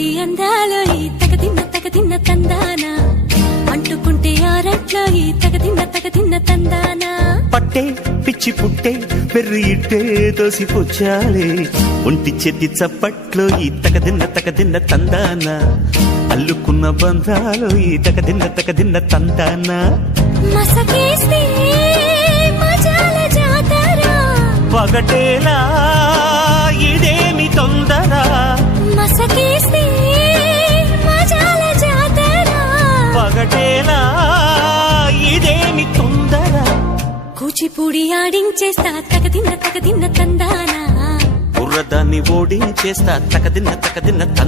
కోటి అందాలో ఈ తగదిన్న తందాన అంటుకుంటే ఆరట్లో ఈ తగదిన్న తందాన పట్టే పిచ్చి పుట్టే పెర్రి ఇట్టే తోసిపుచ్చాలే ఒంటి చెట్టి చప్పట్లో ఈ తగదిన్న తందాన అల్లుకున్న బంధాలు ఈ తగదిన్న తందాన మసకేస్తే మజాల జాతర పగటేలా ఇదేమి తొందర మసకేస్తే మజాల జాతర పగటేలా ఇదేమి తొందర కూచిపూడి ఆడించేస్తా తగదిన్న తందాన బుర్రదాన్ని ఓడించేస్తా తగదిన్న తందాన